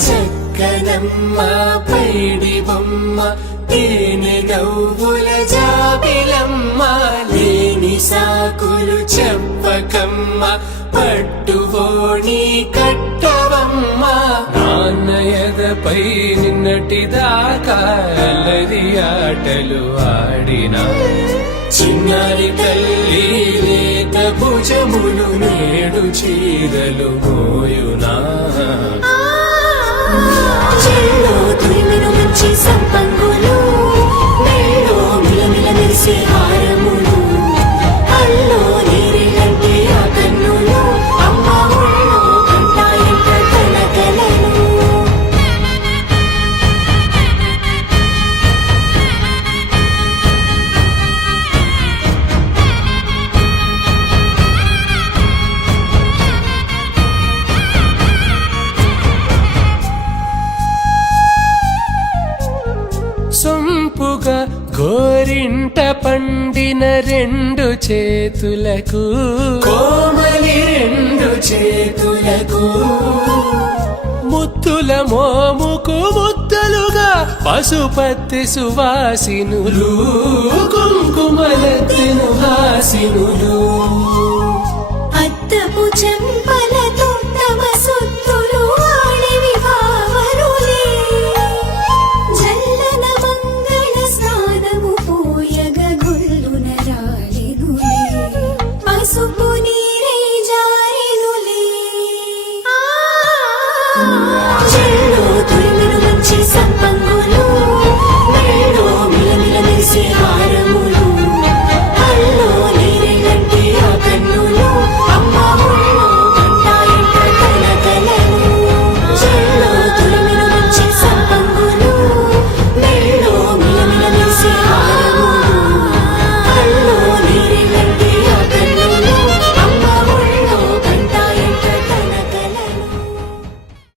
చక్కనమ్మ పైడి బొమ్మ తేనె నవ్వుల జాబిలమ్మ లేని సాకులు చెప్పకమ్మ పట్టువోణి కట్టవమ్మ నాన్నయదపై నిన్నటిదాకా అల్లరి ఆటలు ఆడినా చిన్నారి తల్లి లేత భుజములు నేడు చీరలు మోయునా చెల్లో తురిమిను మంచి సంపంగులు మెల్లో మిలమిల మెరిసే హారములు అల్లో నీరిలంటే ఆ కన్నులు అమ్మ ఒళ్ళో కంటాయంట కలకలను సొంపుగా గోరింట పండిన రెండు చేతులకు కోమలి రెండు చేతులకు ముత్తుల మోముకు ముద్దలుగా పశుపతి సువాసినులు కుంకుమలెత్తిను హాసినులు అద్దపు చెంపలతో